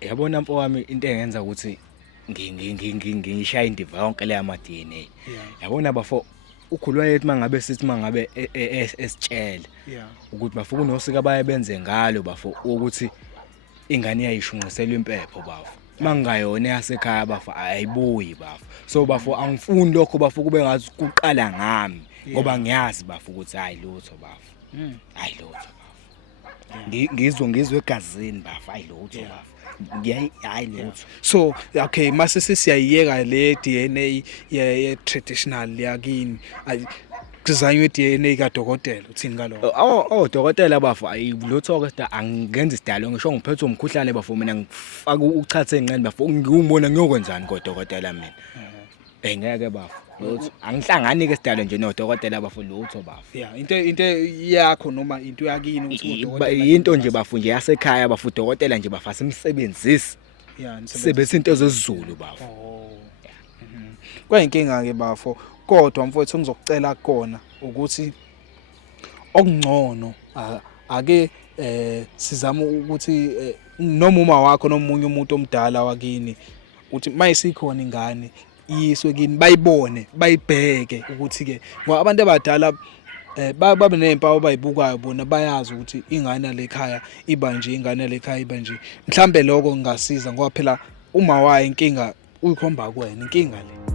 Yabona mfowami into engenza ukuthi ngishaya indiva yonke le yama DNA. Yabona bafo ukhulwa yethu mangabe sithi mangabe esitshela ukuthi bafuna unosika baye benze ngalo bafo ukuthi ingane iyayishunqiselwa impepho bafo. Mangayona yasekhaya bafo ayibuyi bafo. So bafo angifuni lokho bafo kube ngathi kuqala ngami ngoba ngiyazi bafo ukuthi hayi lutho bafo. Hayi lutho bafo. Ngizwe egazini bafo hayi lutho bafo. Hayi lutho. So okay mase sisiyayeka le DNA ye traditional yakini kuzanywe DNA kaDokotela uthini ngalokho dokotela bafo ayilutho ke angenza isidalo ngisho ngiphethe umkhuhlane bafo mina ngifaka uchathe enqeni bafo ngiyumbona ngiyokwenzani kodokotela mina ngeke bafo lutho angihlangani ke isidalo nje nodokotela bafo lutho bafo into yakho noma into yakini ukuthi udokotela into nje bafo nje yasekhaya bafo udokotela nje bafo simsebenzisi sebenza into zezulu bafo kwayinkinga ke bafo kodwa mfowethu ngizokucela kona ukuthi okungcono ake sizama ukuthi noma uma wakho noma umunye umuntu omdala wakini uthi mayisikhona ingane yiswe kini bayibone bayibheke ukuthi ke ngoba abantu abadala babe nezimpawu bayibukayo bona bayazi ukuthi ingane lekhaya iba nje ingane lekhaya iba nje mhlambe lokho ngasiza ngoba phela uma waye inkinga uyikhomba kuwena inkinga le.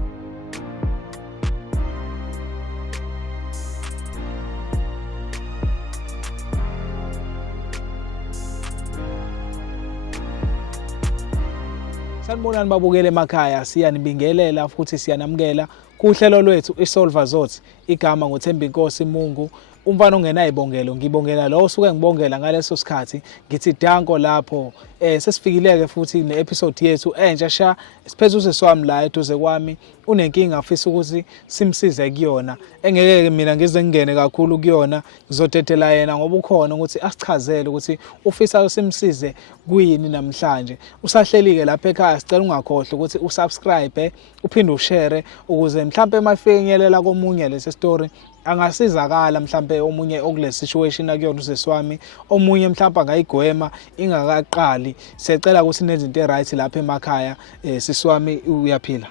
Sanibonani babukele emakhaya siyanibingelela futhi siyanamukela kuhlelo lwethu iSolva Zothe igama ngoThemba Inkosi Mungu umfana ongenayibongelo ngibongela lo osuke ngibongela ngaleso sikhathi ngithi danko lapho sesifikileke futhi neepisode yethu entsha sha siphezulu seswami la eduze kwami unenkinga afisa ukuthi simsize kuyona engeke mina ngize ngene kakhulu kuyona ngizodedela yena ngoba ukhona ukuthi asichazele ukuthi ufisa simsize kuyini namhlanje usahlelike lapha ekhaya sicela ungakhohle ukuthi usubscribe uphinde ushare ukuze mhlambe emafinyelela komunye lesi story angasizakala mhlambe omunye okule situation akuyona useswami omunye mhlambe angayigwema ingakaqali sicela ukuthi nenze into right lapha emakhaya siswami uyaphila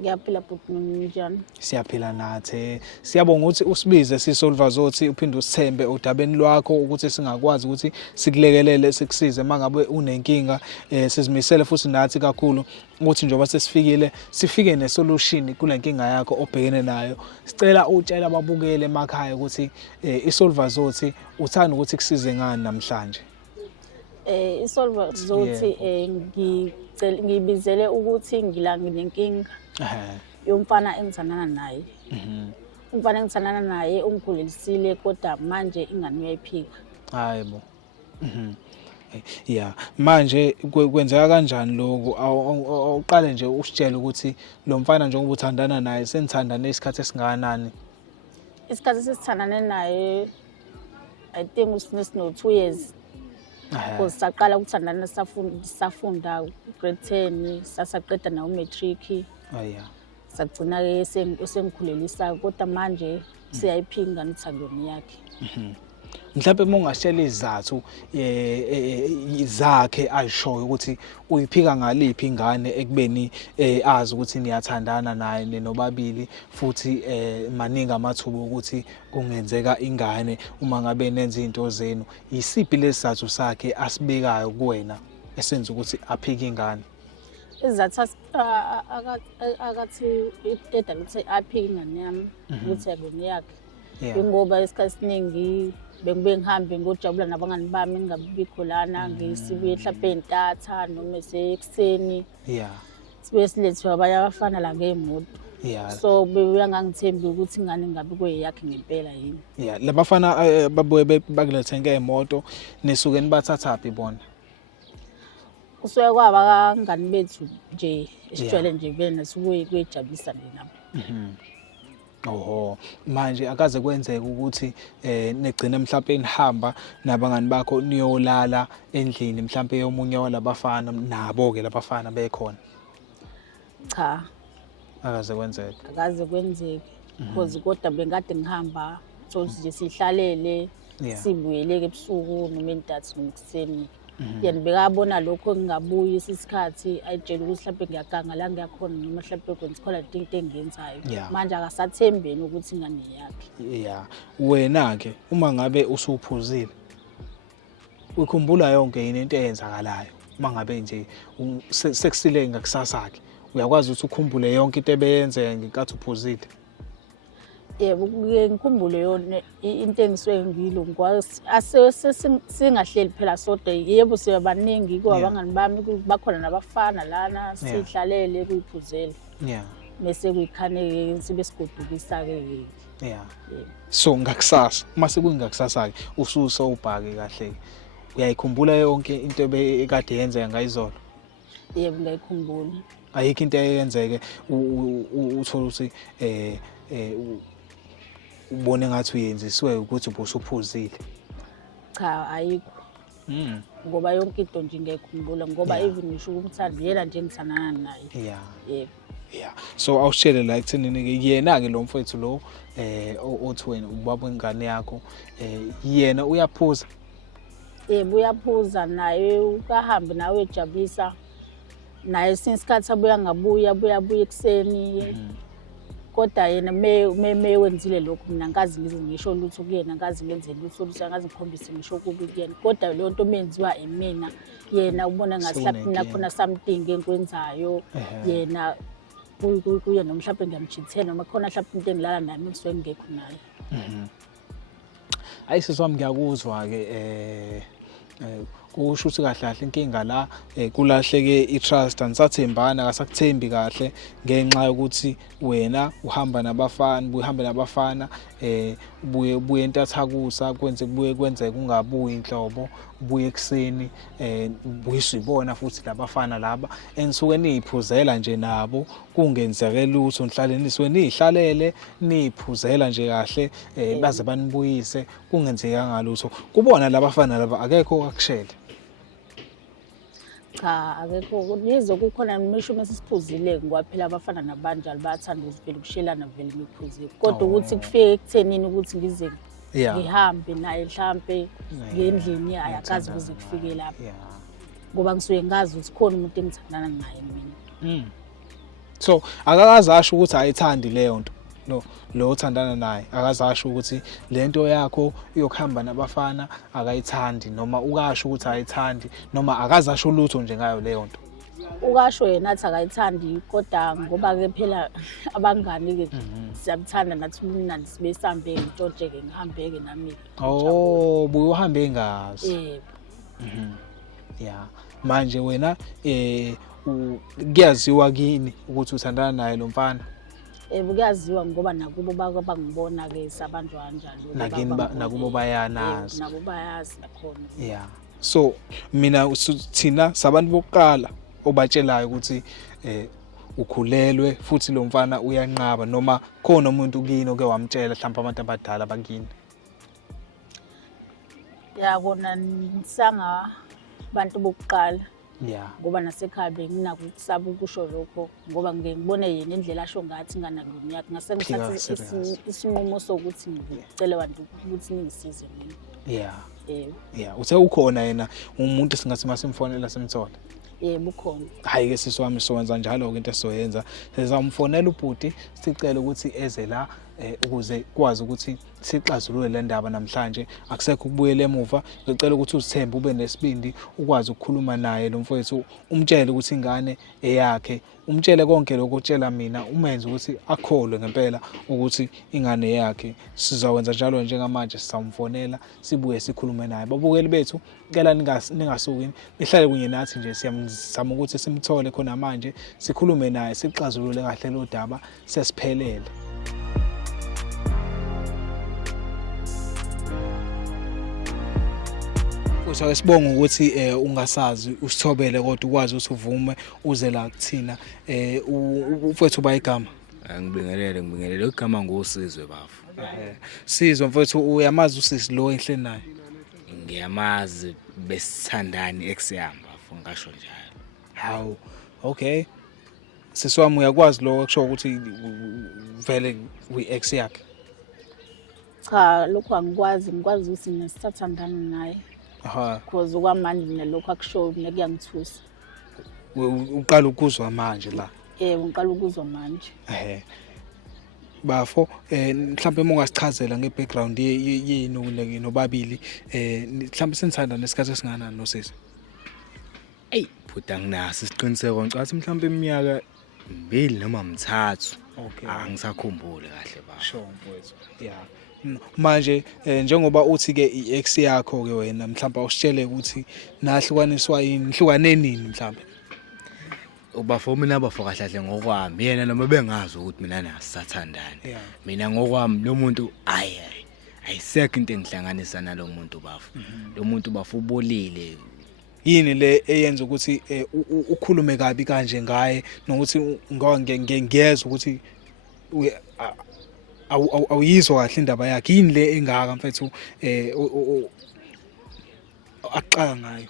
ngiyaphila bhuti njani siyaphila nathi siyabonga ukuthi usibize siSolva Zothe uphinde usithembe udabeni lwakho ukuthi singakwazi ukuthi sikulekelele sikusize mangabe unenkinga sizimisele futhi nathi kakhulu ukuthi njengoba sesifikile sifike nesolution kule nkinga yakho obhekene nayo sicela utshela ababukele emakhaya ukuthi iSolva Zothe uthanda ukuthi kusize ngani namhlanje. iSolva Zothe ngibizele ukuthi ngilanginenkinga yomfana engithandana naye. Umfana engithandana naye umkhulelisile kodwa manje ingane uyayiphika. Hayibo. Yeah manje kwenzeka kanjani lokho awuqale nje usitshele ukuthi lo mfana njengoba uthandana naye senithandana isikhathi esingakanani? Isikhathi sesithandana naye I think usino 2 years. Because saqala ukuthandana safunda grade 10 sasaqeda na umatric. Yeah. Sagcina ke sengikhulelisa kodwa manje siyayiphinga ngithandweni yakhe. Mhlawumbe mongasitshela izathu zakhe ayishoyo ukuthi uyiphika ngaliphi ingane ekubeni azi ukuthi niyathandana naye nobabili futhi maningi amathuba ukuthi kungenzeka ingane uma ngabe nenza izinto zenu isiphi lesizathu sakhe asibekayo kuwena esenza ukuthi aphike ingane. Izathu akathi edala ukuthi aphike ingane yami ukuthi akune yakhe. Ngoba isikhathi esiningi bengibe ngihambe ngojabula nabangani bami ngingabikho lana ngisibuye mhlawumbe entatha noma esekuseni sibe silethwa abanye abafana la ngeemoto so beyangangithembi ukuthi ingane ngabe kweyakhe ngempela yini. Labafana babuye bakulethe ngeemoto nesuke nibathathaphi bona? Kusuke kwaba kangani bethu nje esijwayele nje vele nasubuye kwejabulisa nabo. Oho manje akaze kwenzeka ukuthi negcina mhlawumbe enihamba nabangani bakho niyolala endlini mhlawumbe yomunye walabafana nabo ke labafana bekhona? Cha akaze kwenzeka. Akaze kwenzeka because kodwa bengade ngihamba so nje sihlalele sibuyeleke ebusuku noma entathu ngekuseni yena bekabona lokho engingabuyi isikhathi ayitshela ukuthi mhlawumbe ngiyaganga la ngiyakhona noma mhlawumbe kwenza khona into engiyenzayo manje akasathembeni ukuthi ingane yakhe. Yeah, wena ke uma ngabe usuphuzile ukhumbula yonke yini into eyenzakalayo uma ngabe nje sekusile ngakusasa ke uyakwazi ukuthi ukhumbule yonke into ebeyenzeka ngenkathi uphuzile? Yebo, ngikhumbule yona into engisuke ngilo ngikwazi singahleli phela sodwa yebo siyabaningi abangani bami bakhona nabafana lana sihlalele kuyiphuzela. Yeah. Bese kuyikhane sibe sigodukisa ke. Yeah. So ngakusasa mase kungakusasa ke ususa ubhake kahle uyayikhumbula yonke into ekade yenzeka ngayizolo? Yebo ngiyayikhumbula. Ayikho into eyenzeke uthola ukuthi ubone ngathi uyenzisiwe ukuthi ubusuphuzile? Cha, ayikho. Ngoba yonke into nje ngiyayikhumbula ngoba even ngisho umthandi yena nje ngithandana naye. Yeah. Yebo. Yeah. So awushele la ekuthenini ke yena ke lo mfowethu lo othi wena ubaba wengane yakho yena uyaphuza? Yebo uyaphuza naye ukahambe nawe ejabulisa naye sinsikhathi abuya ngabuya abuya ekseni. Kodwa yena me wenzile lokho mina ngazi ngisho lutho kuyena ngazi ngenze lutho ngazi ngikhombise ngisho kubi kuyena kodwa le nto menziwa emina yena ubona ngathi mhlawumbe khona something enkwenzayo yena kuyena mhlawumbe ngiyamchithela noma khona mhlawumbe into engilala naye ngisuke ngekho naye. Ayisizwe wami ngiyakuzwa ke kusho ukuthi kahle kahle inkinga la kulahleke itrust anisathembana akasakuthembi kahle ngenxa yokuthi wena uhamba nabafana buye entathakusa kwenzeka ungabuyi inhlobo ubuye ekseni buyisibona futhi labafana laba enisuke niyiphuzela nje nabo kungenzeke lutho nihlale nihlalele niyiphuzela nje kahle baze banibuyise kungenzeka ngalutho kubona labafana laba akekho akushele? Cha, akekho nizo kukhona ngisho mesisiphuzile ngwaphela abafana nabanjalo bayathanda ukuvela ukushelana vele ngiphuzile kodwa ukuthi kufike ekuthenini ukuthi ngize ngihambe naye mhlambe ngendlini ayakazi ukuze kufike lapha ngoba ngisuke ngazi ukuthi khona umuntu engithandana naye mina. So akakazi asho ukuthi ayithandi leyo nto lo othandana naye akazasho ukuthi lento yakho iyokuhamba nabafana akayithandi noma ukasho ukuthi ayithandi noma akazasho lutho nje ngayo leyo nto? Ukasho yena athi akayithandi kodwa ngoba ke phela abangani ke siyabuthanda nathi umnandi sibe sambe intshontshe ke ngihambeke nami. Oh buye uhambe ngazi. Yebo. Yeah. Manje wena kuyaziwa kini ukuthi uthandana naye lo mfana? Kuyaziwa ngoba nakubo bangibona ke sabantu kanjalo nakubo bayanazi nabo bayazi nakhona. Yeah. So mina thina sabantu bokuqala obatshelayo ukuthi ukhulelwe futhi lo mfana uyanqaba noma khona umuntu kini oke wamtshela mhlawumbe abantu abadala bakini? Yakona nisanga bantu bokuqala. Yeah. Ngoba nasekhaya benginako ukusaba ukusho lokho ngoba ngibone yena indlela asho ngathi ingana ngumi yakhe ngase ngithathe isinqumo sokuthi ngicela abantu ukuthi ningisize mina. Yeah. Yeah, uthe ukhona yena umuntu singathi masimfonela simthola? Yebo ukhona. Hayi ke sisi wami sowenza njalo ke into esizoyenza sizamfonela ubhuti sicela ukuthi eze la ukuze kwazi ukuthi sixazulule le ndaba namhlanje akusekho ukubuyela emuva. Ngicela ukuthi uzithembe ube nesibindi ukwazi ukukhuluma naye lo mfowethu umtshele ukuthi ingane eyakhe umtshele konke lokho utshela mina umenze ukuthi akholwe ngempela ukuthi ingane yakhe. Sizawenza njalo njengamanje sisamfonela sibuye sikhulume naye. Babukeli bethu ngicela ningasuki nihlale kunye nathi nje siyamzama ukuthi simthole khona manje sikhulume naye sixazulule kahle lo daba sesiphelele. Futhi sibonga ukuthi ungasazi usithobele kodwa ukwazi ukuthi uvume uze la kuthina mfowethu bayigama. Ngibingelele igama ngosizwe bafu. Sizwe mfowethu uyamazi usisi lo enhleni naye? Ngiyamazi besithandani eksiyamba bafu ngasho njalo. Hawu, okay. Siswami uyakwazi lo kusho ukuthi vele uyi ex yakhe? Cha, lokho angikwazi ukuthi ngisathandana naye. Aha. Because okwamanje mina lokho akushoyo mina kuyangithusa. Uqala ukuzwa manje la. Ngiqala ukuzwa manje. Bafo mhlawumbe mongasichazela ngebackground yenu nobabili mhlawumbe senithanda nesikhathi esinganani nosisi. Bhuti anginaso isiqiniseko ngicathi mhlawumbe iminyaka 2 noma 3. Okay. Angisakhumbuli kahle ba. Sure mfowethu. Yeah. Manje njengoba uthi ke i-ex yakho ke wena mhlawumbe usitshele ukuthi nahlukaniswa yini hlukane nini mhlawumbe. Ubafo mina abafo kahle ngokwami yena noma bengazi ukuthi mina nasathandana. Yeah. Mina ngokwami lo muntu ayisekho into engihlanganisa nalo muntu bafo. Lo muntu bafo ubolile. Yini le eyenza ukuthi ukhulume kabi kanje ngaye nokuthi ngiyezwa ukuthi awuyizwa kahle indaba yakhe yini le engaka mfethu aqala ngayo.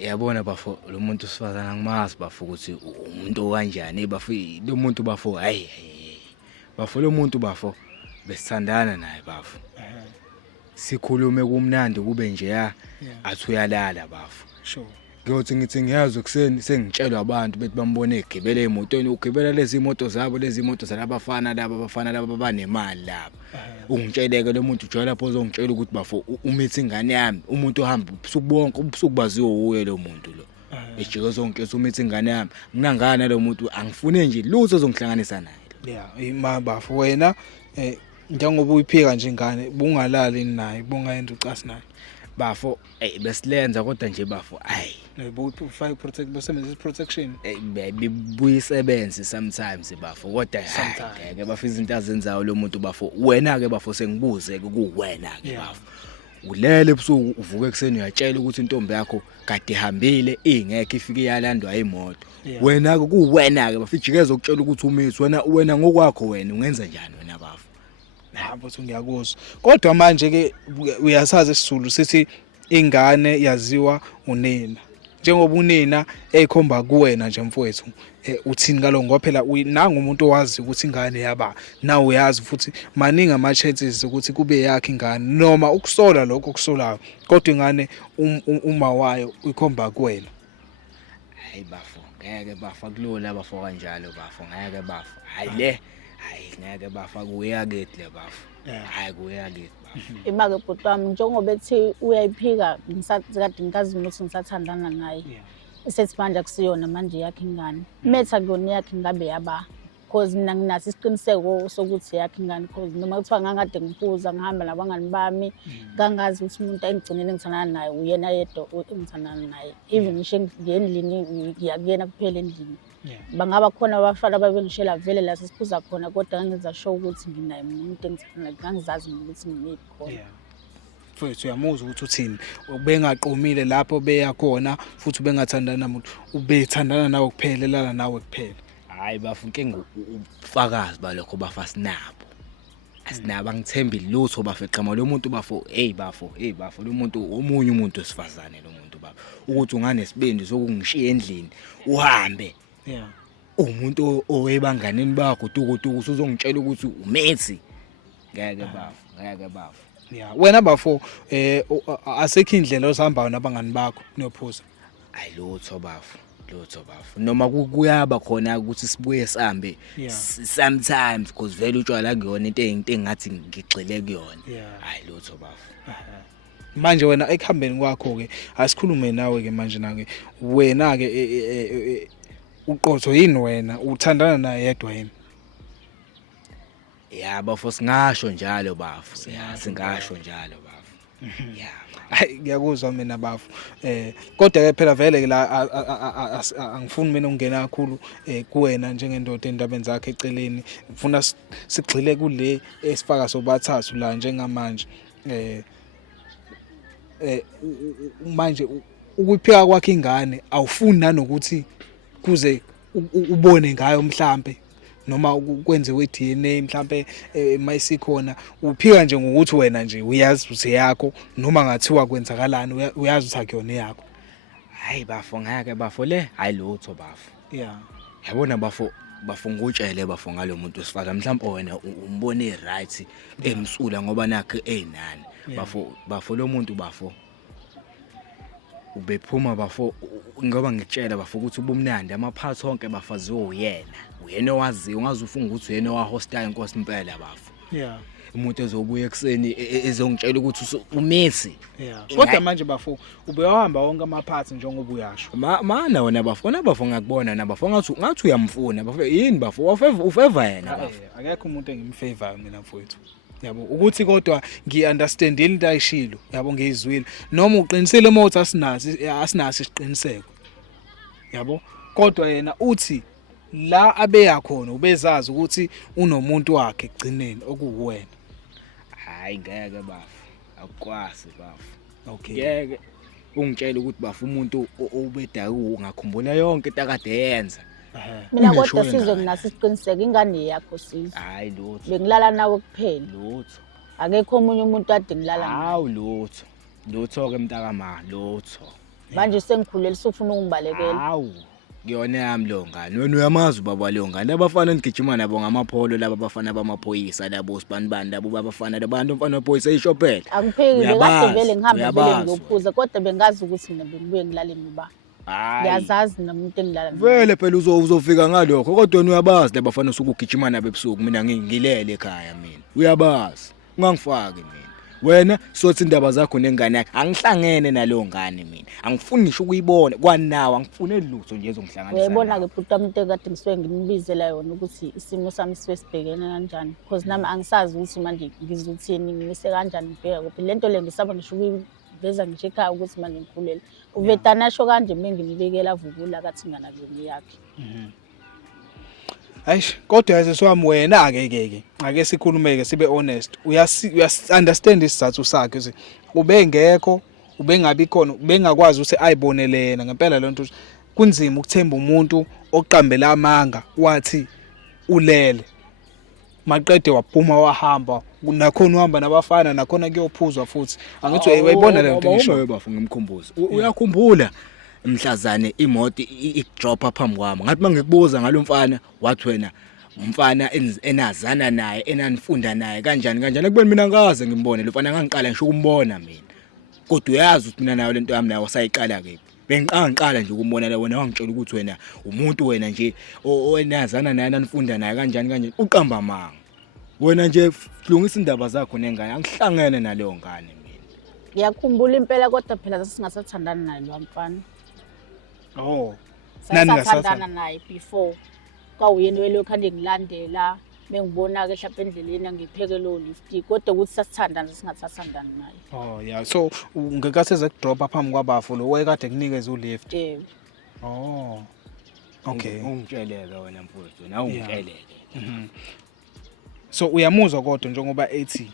Yabona bafo lo muntu sifazana ngimazi bafo ukuthi umuntu kanjani bafo lo muntu bafo hayi bafo lo muntu bafo besithandana naye bafo. Sikhulume kumnandi kube nje athi uyalala bafo. Sure. Ngiyothi ngithi ngiyazi kuseni sengitshelwa abantu bethi bambone egibele emotweni ugibela lezi imoto zabo lezi imoto zalabafana laba banemali laba. Ungitsheleke lo muntu ujwayela lapho uzongitshela ukuthi bafo umithi ingane yami umuntu ohamba ubusuku bonke ubusuku baziwe uye lo muntu lo. Ejike zonke umithi ingane yami mina ngana lo muntu angifune nje lutho ozongihlanganisa naye. Yeah, bafo wena njengoba uyiphika nje ingane bungalali naye bungayenza ucasi naye. Bafo besilenza kodwa nje bafo Fire protect besebenzisa protection buyisebenze sometimes bafo kodwa ngeke bafo izinto azenzayo lo muntu bafo wena ke bafo sengibuze kuwena ke bafo ulele ebusuku uvuke ekseni uyatshela ukuthi intombi yakho kade ihambile ingeke ifike yalandwa imoto wena ke kuwena ke bafo ijikeza ukutshela ukuthi umithi wena ngokwakho wena ungenza njani wena bafo. Mfowethu ngiyakuzwa kodwa manje ke uyasazi isizulu sithi ingane yaziwa unina njengoba unina ekhomba kuwena nje mfowethu uthini ngalo ngoba phela nanga umuntu owazi ukuthi ingane yaba nawe uyazi futhi maningi ama chances ukuthi kube yakhe ingane noma ukusola lokho kusolayo kodwa ingane uma wayo uyikhomba kuwena. Hayi bafo ngeke bafa kulona bafo kanjalo bafo ngeke bafa hayi ngeke bafa kuyakethi le bafo hayi kuyakethi bafo. Imake bhuti wami njengoba ethi uyayiphika ngisathi ngikazi ukuthi ngisathandana naye. Isethi manje akusiyona manje yakhe ingane. Metha kuyona yakhe ngabe yaba because mina nginaso isiqiniseko sokuthi yakhe ingane because noma kuthiwa ngangade ngibuza ngihamba nabangani bami ngangazi ukuthi umuntu engigcinele ngithandana naye uyena yedwa engithandana naye even ngisho ngendlini ngiyakuyena kuphela endlini. Bangaba khona abafana ababengishela vele la sisiphuza khona kodwa ngenza sure ukuthi nginaye umuntu engithanda ngangizazi ukuthi ngimiphi khona. Mfowethu uyamuzwa ukuthi uthini ubengaqomile lapho beya khona futhi ubengathandana namuntu ubethandana nawe kuphela lala nawe kuphela. Hayi bafu inkinga ufakazi balokho bafa sinabo asinaba ngithembi lutho bafeqama lo muntu bafo bafo lo muntu omunye umuntu osifazane lo muntu baba ukuthi unganesibindi sokungishiya endlini uhambe. Umuntu owebanganeni bakho tukutuku usuzongitshela ukuthi umethi ngeke bafo. Wena bafo asekho indlela ozihambayo nabangani bakho niyophuza. Hayi lutho bafo noma kuyaba khona ukuthi sibuye sihambe sometimes because vele utshwala kuyona into engathi ngigxile kuyona. Hayi lutho bafo. Manje wena ekuhambeni kwakho ke asikhulume nawe ke manje nake wena ke uqotho yini wena uthandana naye yedwa yini? Bafo singasho njalo bafo singasho njalo bafo. Hayi ngiyakuzwa mina bafo kodwa ke phela vele la angifuni mina ungena kakhulu kuwena njengendoda endabeni zakhe eceleni ngifuna sigxile kule esifaka sobathathu la njengamanje manje ukuphika kwakhe ingane awufuni nanokuthi kuze ubone ngayo mhlambe noma kwenziwe DNA mhlambe mayisikhona uphika nje ngokuthi wena nje uyazi ukuthi yakho noma ngathiwa kwenzakalani uyazi ukuthi akuyona yakho. Hayi bafo ngeke bafo le hayi lutho bafo. Yabona bafo ngutshele bafo ngalo muntu osifazana mhlawumbe wena umbone right emsula ngoba nakhe enani bafo lo muntu bafo ubephuma bafo ngoba ngitshela bafo ukuthi ubumnandi amaphathi onke bafaziwe uyena owaziyo ungaze ufunga ukuthi uyena owahosta inkosi impela bafo Yeah. umuntu ezobuya ekseni ezongitshela ukuthi umisi Yeah. Kodwa manje bafo ubehamba wonke amaphathi njengoba uyasho. mana wona bafo ngakubona nabafo ngathi uyamfuna bafo yini bafo ufeva yena bafo Akekho umuntu engimfavor mina mfowethu. Yabo ukuthi kodwa ngiunderstandile into ayishilo yabo ngiyizwile noma uqinisile uma uthi asinaso isiqiniseko. Yabo kodwa yena uthi la abeya khona ubezazi ukuthi unomuntu wakhe egcineni okuwena. hayi ngeke bafo akukwazi bafo Okay. ngeke ungitshela ukuthi bafo umuntu obedaka ungakhumbula yonke into akade yenza mina Ungesho kodwa sizwe ngani? nginaso isiqiniseko ingane yakho sizwe hayi lutho bengilala nawe kuphela lutho akekho omunye umuntu ade ngilala naye hawu lutho ke mntakama lutho manje sengikhulele sufuna ungibalekela hawu kuyona yami lo ngane wena uyamazi ubaba lo ngane abafana ngigijima nabo ngamapolo laba abafana bamaphoyisa labo sibanibani labo babafana labantu mfana waphoyisa eyishopela angiphiki Uyabazi, bekade vele ngihamba vele uyabazi. ngiyophuza kodwa bengazi ukuthi mina bengibuye ngilale noba hayi ngiyazazi nomuntu engilala naye vele phela uzofika ngalokho kodwa wena uyabazi labafana usukugijima nabo ebusuku mina ngilele ekhaya mina uyabazi ungangifaki mina wena sothi indaba zakho nengane yakhe angihlangene nalo ngane mina angifuni ngisho ukuyibona kwanawo angifune lutho nje ezongihlanganisa uyayibona ke bhuti umuntu ekade ngisuke ngimbizela yona ukuthi isimo sami sibe sibhekene kanjani because nami angisazi ukuthi manje ngizuthini ngimise kanjani ngibheka kuphi lento le ngisaba ngisho ukuyiveza ngisho ekhaya ukuthi manje ngikhulele uvetana asho kanje mengimibekela avukula kathi nganalungu yakhe Hayish kodwa yaze swami wena ke ake sikhulumeke sibe honest understand isizathu sakhe ukuthi ubengekho ubengabi khona ubengakwazi ukuthi ayibonele yena ngempela lento kunzima ukuthemba umuntu oqambela amanga wathi ulele maqede waphuma wahamba nakhona uhamba nabafana nakhona kuyophuzwa futhi angithi wayibona le nto ngisho bafo ngimkhumbuza uyakhumbula mhlazane imoto ikudropa phambi kwami ngathi mangikubuza ngalomfana wathi wena umfana enazana naye enanifunda naye kanjani kubeni mina ngaze ngimbone lo mfana ngangiqala ngisho ukumbona mina kodwa uyazi ukuthi mina nayo lento yami nayo sayiqala kephi bengiqala nje ukumbona la wena wangitshela ukuthi wena umuntu wena nje enazana naye enanifunda naye kanjani uqamba amanga wena nje lungisa indaba zakho nengane angihlangene naleyo ngane mina ngiyakhumbula impela kodwa phela sasingasathandani naye lo mfana oh nani sathandana naye before kawuyena welokhu ande ngilandela bengibona ke mhlawumbe endleleni ngipheke lo lift kodwa ukuthi sasithandana singathathandani naye oh yeah so ngekaseze kudropa phambi kwabafo lo wayekade kunikeza ulift oh okay ungitsheleke wena mfowethu na ungitsheleke so uyamuzwa kodwa njengoba ethi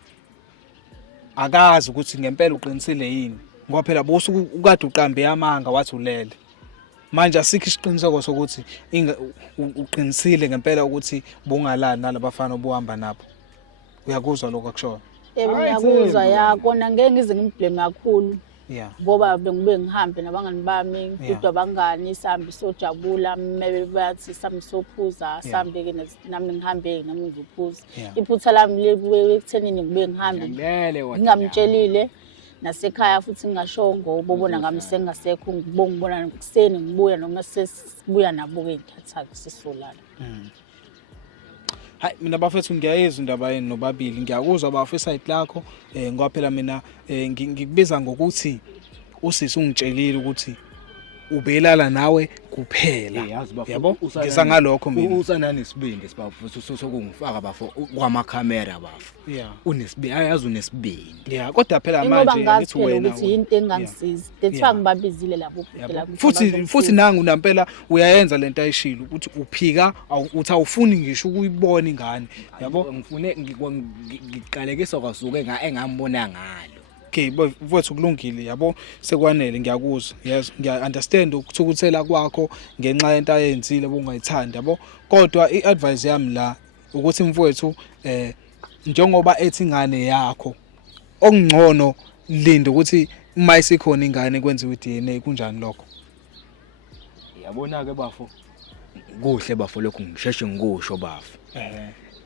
akazi ukuthi ngempela uqinisile yini ngoba phela bosuku ukade uqambe amanga wathi ulele manje asikho isiqiniseko sokuthi uqinisile ngempela ukuthi bungalali nalabafana obuhamba nabo uyakuzwa lokho akusho ngiyakuzwa yakona ngeke ngize ngimblame kakhulu yeah ngoba bengibe ngihambe nabangani bami kodwa bangani sihambe sojabula mebe bathi sami sophuza sihambe ke nami ngihambe nami ngiphuza iphutha lami libuye ekuthenini ngibe ngihambe ngingamtshelile nasekhaya futhi ngingashongo ubona ngami sengasekho ngibona kuseni ngibuya noma sesibuya nabo ke ngithatha sisolala hayi mina bafethu ngiyayezwa indaba yenu nobabili ngiyakuzwa bafu iside lakho ngoba phela mina ngikubiza ngokuthi usisi ungitshelile ukuthi ubelala nawe kuphela yabo ngisa ngalokho mina usanani isibindi sibafo sokungifaka bafo kwamakhamera bafo unesibindi ayazi unesibindi kodwa phela manje ngithi wena ukuthi into engangisiza dethiwa ngibabizile labo futhi nangu nampela uyayenza lento ayishilo ukuthi uphika uthi awufuni ngisho ukuyibona ingane yabo ngifune ngiqalekisa kwasuke engambona ngalo okay mfowethu kulungile yabo sekwanele ngiyakuzwa yes ngiya understand ukuthukuthela kwakho ngenxa yento ayenzile bongayithanda yabo kodwa iadvice yami la ukuthi mfowethu njengoba ethi ingane yakho okungcono linda ukuthi uma isikhona ingane kwenziwe iDNA kunjani lokho yabona ke bafo kuhle bafo lokho ngisheshe ngikusho bafo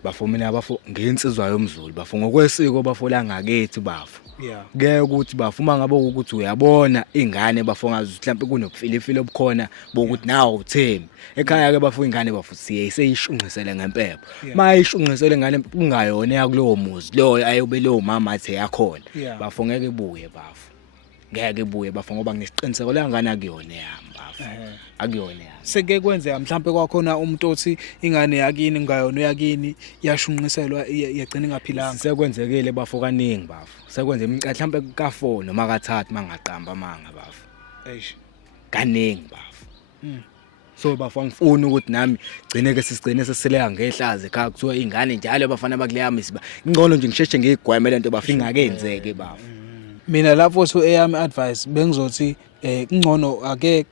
bafo mina bafo ngensizwa yomZulu bafo ngokwesiko bafo la ngakethi bafo ke ukuthi bafo uma ngabe ukuthi uyabona ingane bafo ngazi mhlawumbe kunobufilifili obukhona bokuthi nawo uthembi ekhaya ke bafo ingane bafo siyishunqisele ngempepho mayishunqisele ingane kungayona yakulowo muzi lo ayobe lo mama athe yakhona bafo ngeke ibuye bafo ngeke ibuye bafo ngoba nginesiqiniseko la ngane akuyona yami bafo akuyona yami seke kwenzeka mhlawumbe kwakhona umuntu othi ingane yakini ngayona yakini yashunqiselwa yagcina ingaphilanga sekwenzekile bafo kaningi bafo sekwenze mhlawumbe ka4 noma ka3 mangaqamba manga bafo eish kaningi bafo so bafo ngifuna ukuthi nami gcine ke sisigcine sesileya ngehlazi ekhaya kuthiwa ingane njalo bafana bakuleyami siba ingcono nje ngisheshe ngigweme lento bafo ingakenzeke bafo mina lapho so eyami advice bengizothi kungcono ake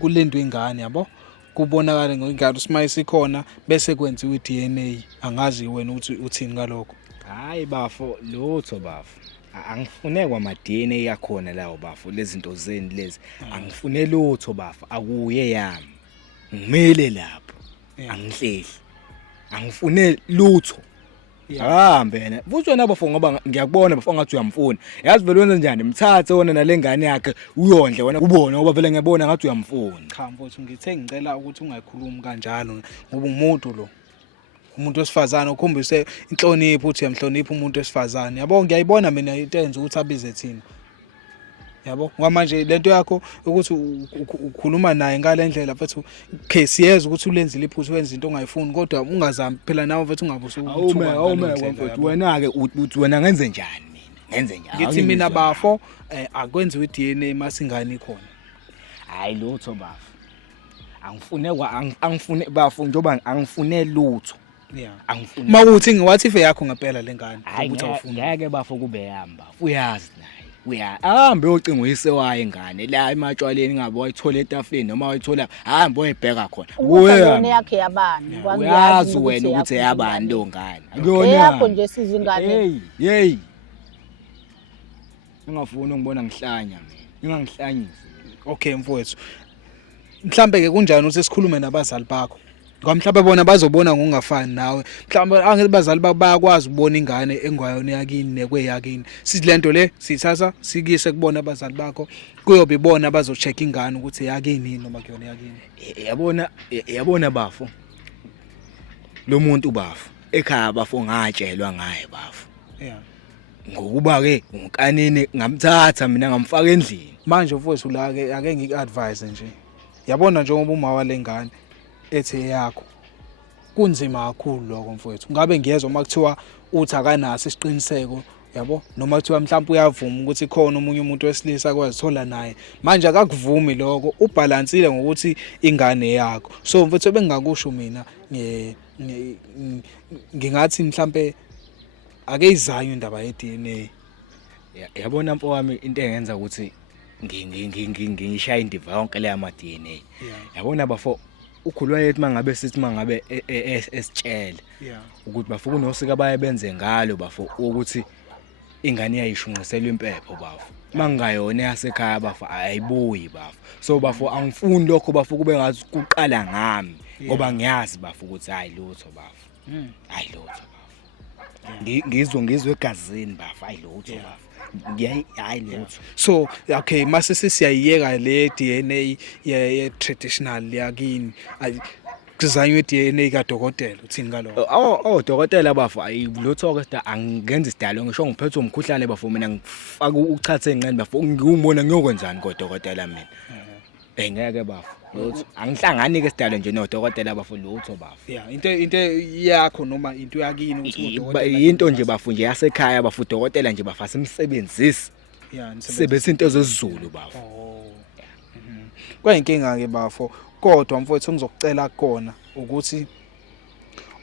kulindwe ingane yabo kubonakala ngingalo simaye sikhona bese kwenziwa iDNA angazi wena ukuthi uthini ngalokho hayi bafo lutho bafo angifune kwa DNA yakhona lawo bafo lezi zinto zeni lezi angifune lutho bafo akuye yami ngimele lapho angihlehli angifune lutho Hahambe yena. Futhi wena bafo ngoba ngiyakubona bafo ngathi uyamfuna. Yazi vele wenza njani? Mthathe wona nalengane yakhe uyondle wena kubona ngoba vele ngiyabona ngathi uyamfuna. Cha mfowethu ngithe ngicela ukuthi ungayikhulumi kanjalo ngoba umuntu lo. Umuntu wesifazane ukhombise inhlonipho uthi uyamhlonipha umuntu wesifazane. Yabo ngiyayibona mina into enza ukuthi abize thina. Yabo ngoba manje lento yakho ukuthi ukhuluma naye ngalendlela mfethu okay siyeza ukuthi ulenzile iphutha wenza into ongayifuni kodwa ungazami phela nawe mfethu ungabusa ukuthuka awume mfethu wena ke uthi wena ngenze njani mina ngenze njani ngithi mina bafo akwenziwe iDNA masingane ikhona hayi lutho bafo angifune bafo njoba angifune lutho angifune mawuthi ngiwathi ife yakho ngempela lengane ukuthi awufuni ngeke bafo kube yamba uyazi ahambe uyocinga uyise waye ingane la ematshwaleni ngabe wayithola etafuleni noma wayithola hamba oyibheka khona wena yakhe yabani uyazi wena ukuthi yabani lo ngane akuyona yakho nje sizingane hey ngingafuni ngibona ngihlanya mina ngingangihlanyisi okay mfowethu mhlambe ke kunjani ukuthi sikhulume nabazali bakho Mhlawumbe bona bazobona ngongafani nawe mhlawumbe angithi bazali bayakwazi ukubona ingane engwayona yakini nekweyakini sithi lento le sithatha sikise kubona abazali bakho kuyobe ibona bazocheck ingane ukuthi yakini noma kuyona yakini yabona bafo lo muntu bafo ekhaya bafo ngatshelwa ngaye bafo ngokuba ke unkanini ngamthatha mina ngamfaka endlini manje mfowethu la ke ake ngikuadvise nje yabona njengoba uma walengane ethe yakho kunzima kakhulu lokho mfowethu ngabe ngiyezwa makuthiwa uthi akanaso isiqiniseko yabo noma kuthiwa mhlawumbe uyavuma ukuthi khona umunye umuntu wesilisa kwazithola naye manje akakuvumi lokho ubalansile ngokuthi ingane yakho so mfowethu bengakusho mina ngingathi mhlawumbe ake izanywe indaba yeDNA yabona mfowami into engenza ukuthi ngishaya indiva yonke le ama DNA yabona bafo ukhulwa yethi mangabe sithi mangabe esitshela ukuthi bafo kunosika baye benze ngalo bafo ukuthi ingane yayishunqiselwa impepho bafo mangayona yasekhaya bafo ayibuyi bafo so bafo angifuni lokho bafo kube ngathi kuqala ngami ngoba ngiyazi bafo ukuthi hayi lutho bafo hayi lutho bafo ngizwe egazini bafo hayi lutho bafo hayi lutho so okay mase sisiyayiyeka le DNA ye traditional yakini kuzanywe DNA kaDokotela uthini ngalokho dokotela bafo ayilutho ke angenza isidalo ngisho ngiphethe umkhuhlane bafo mina ngifaka uchathe enqeni bafo ngiyumbona ngiyokwenzani kodokotela mina ngeke bafo lutho angihlangani ke isidalo nje noDokotela bafo lutho bafo into yakho noma into yakini ukuthi uDokotela into nje bafo nje yasekhaya bafo uDokotela nje bafo asimsebenzisi sebenzisa into zezulu bafo kwayinkinga ke bafo kodwa mfowethu ngizokucela kona ukuthi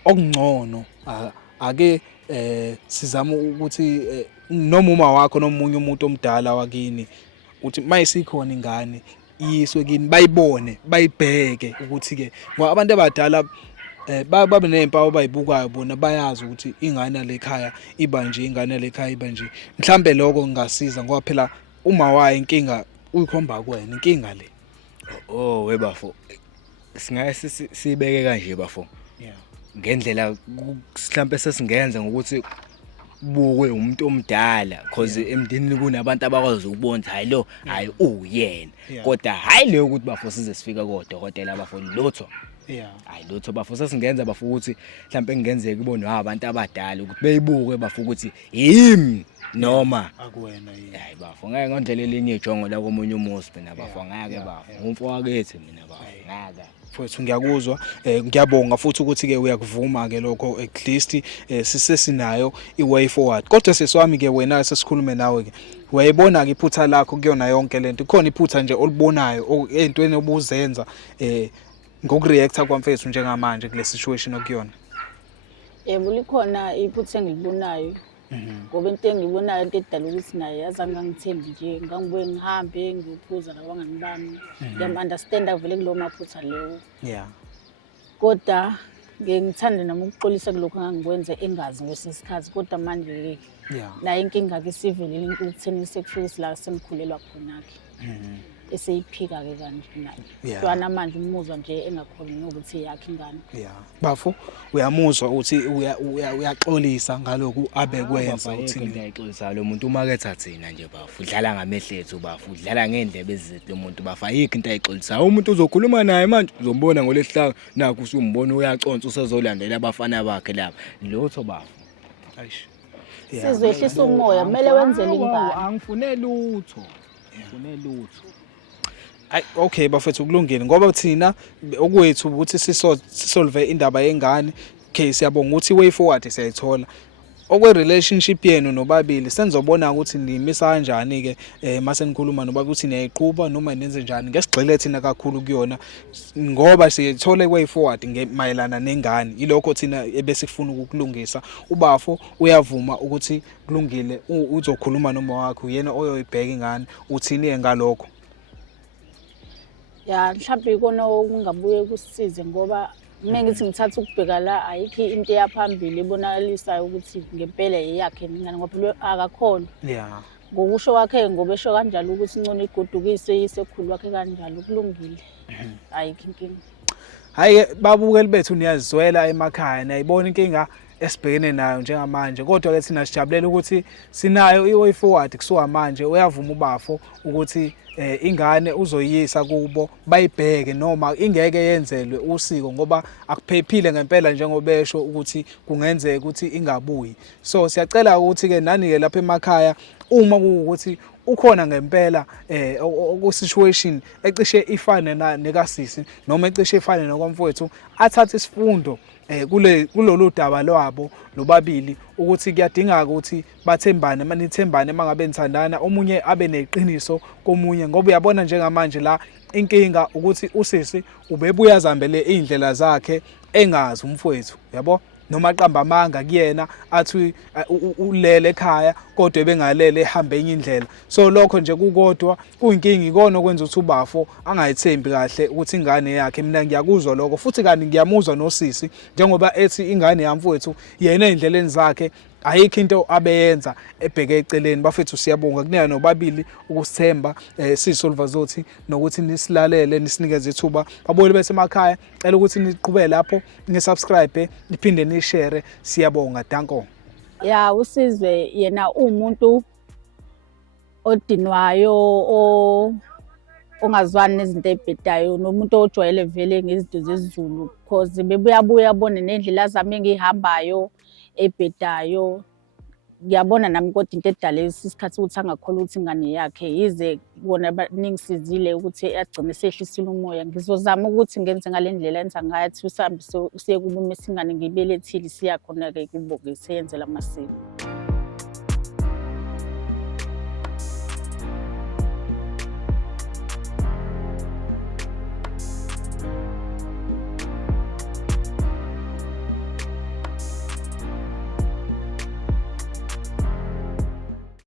okungcono ake sizama ukuthi noma uma wakho noma umunye umuntu omdala wakini uthi mayisikhona ingane yiswe kini bayibone bayibheke ukuthi ke ngoba abantu abadala babe nezimpawu bayibukayo bona bayazi ukuthi ingane lekhaya iba nje ingane lekhaya iba nje mhlambe lokho ngasiza ngoba phela uma waye inkinga uyikhomba kwena inkinga le webafo singaye sibeke kanje bafo ngendlela mhlambe sesingenza ngokuthi bukwe umuntu omdala cause emndenini kunabantu abakwazi ukubona hayi lo hayi uyena kodwa hayi leyo ukuthi bafo size sifika kodokotela bafo lutho hayi lutho bafo sesingenza bafo ukuthi mhlambe engenzeka ibonwe abantu abadala ukuthi beyibuke bafo ukuthi yimi noma akuwena yini hayi bafo ngeke ngendlela elinye ijongo la komunye umuzi mina bafo ngeke bafo umfo wakethi mina bafo ngaka mfowethu ngiyakuzwa ngiyabonga futhi ukuthi ke uyakuvuma ke lokho at least sisesinayo iway forward kodwa seswami ke wena sesikhulume nawe ke wayibona ke iphutha lakho kuyona yonke lento khona iphutha nje olibonayo entweni obuzenza ngokureacta kwamfethu njengamanje kule situation okuyona yebo likhona iphutha engilibonayo ngoba into engiyibonayo into edala ukuthi naye yazange ngangithembi nje ngangibuye ngihambe ngiyophuza nabangani bami ngiyam-understanda vele kulowo maphutha leyo kodwa ngithanda nami ukuxolisa kulokho engangikwenze engazi ngesinye isikhathi kodwa manje naye inkinga-ke isivelile ekutheni sekufike la sengikhulelwa khona-ke eseyiphika-ke kanje naye so namanje umuzwa nje engakhoni ukuthi yakhe ingane bafo uyamuzwa ukuthi uyaxolisa ngaloku abekwenza uthini ngiyayixolisa lo muntu umaketha thina nje bafo udlala ngamehlo ethu bafo udlala ngendlebe ezithi lo muntu bafo ayikho into ayixolisa umuntu uzokhuluma naye manje uzombona ngolesihlanga nakho usumbona uyaconsa usezolandela abafana bakhe lapha lotho bafo ayish sizoyehlisa umoya kumele wenzele ingane angifune lutho ngifune lutho okay bafethu kulungile ngoba thina okwethu ukuthi sisolve indaba yengane okay siyabonga ukuthi way forward siyayithola okwe relationship yenu nobabili senizobona ukuthi nimisa kanjani ke mase nikhuluma nobaba ukuthi niyayiqhubha noma nenze njani ngesigxile thina kakhulu kuyona ngoba siyithola way forward mayelana nengane ilokho thina ebesifuna ukukulungisa ubafo uyavuma ukuthi kulungile uzokhuluma noma wakho yena oyoyibheka ingane uthini ngalokho mhlawumbe ikona okungabuye kusisize ngoba mina ngithi ngithatha ukubheka la ayikho into yaphambili ebonakalisayo ukuthi ngempela yakhe ingane ngoba akakhona ngokusho kwakhe ngoba esho kanjalo ukuthi ingcono igodukise isekhulu wakhe kanjalo kulungile ayikho inkinga hayi babukeli bethu niyazizwela emakhaya nayibona inkinga esibhekene nayo njengamanje kodwa ke thina sijabulela ukuthi sinayo iway forward kusuka manje uyavuma ubafo ukuthi ingane uzoyisa kubo bayibheke noma ingeke yenzelwe usiko ngoba akuphephile ngempela njengobesho ukuthi kungenzeka ukuthi ingabuyi so siyacela ukuthi ke nani ke lapha emakhaya uma kuukuthi ukhona ngempela oku situation ecishe ifane nekasisi noma ecishe ifane nokwamfowethu athathe isifundo kulolu daba lwabo lobabili ukuthi kuyadingaka ukuthi bathembane manithembane mangabe nithandana omunye abe neqiniso komunye ngoba uyabona njengamanje la inkinga ukuthi usisi ubebuya zambele indlela zakhe engazi umfowethu yabo noma aqamba amanga kuyena athi ulele ekhaya kodwa bengalele ehambe enye indlela so lokho nje kukodwa kuyinkinga ikona okwenza ukuthi ubafo angayithembi kahle ukuthi ingane yakhe mina ngiyakuzwa lokho futhi kanti ngiyamuzwa nosisi njengoba ethi ingane yamfowethu yena endleleni zakhe ayikho into abeyenza ebheke eceleni bafethu siyabonga kunena nobabili ukusithemba sisolva zothi nokuthi nisilalele nisinikeze ithuba baboli besemakhaya cela ukuthi niqhubeke lapho nisubscribe niphinde nishare siyabonga danko usizwe yena umuntu odinwayo ongazwani nezinto ezibhedayo nomuntu ojwayele vele ngezinto zezizulu because bebuyabuya abone nendlela zami engihambayo ebhedayo ngiyabona nami kodwa into edala isikhathi ukuthi angakholwa ukuthi ingane yakhe yize bona baningisizile ukuthi agcine sehlisile umoya ngizozama ukuthi ngenze ngalendlela enza ngayo athi usambe siye kulumisa ingane ngibelethile siya khona ke kubo ke siyenzela amasiko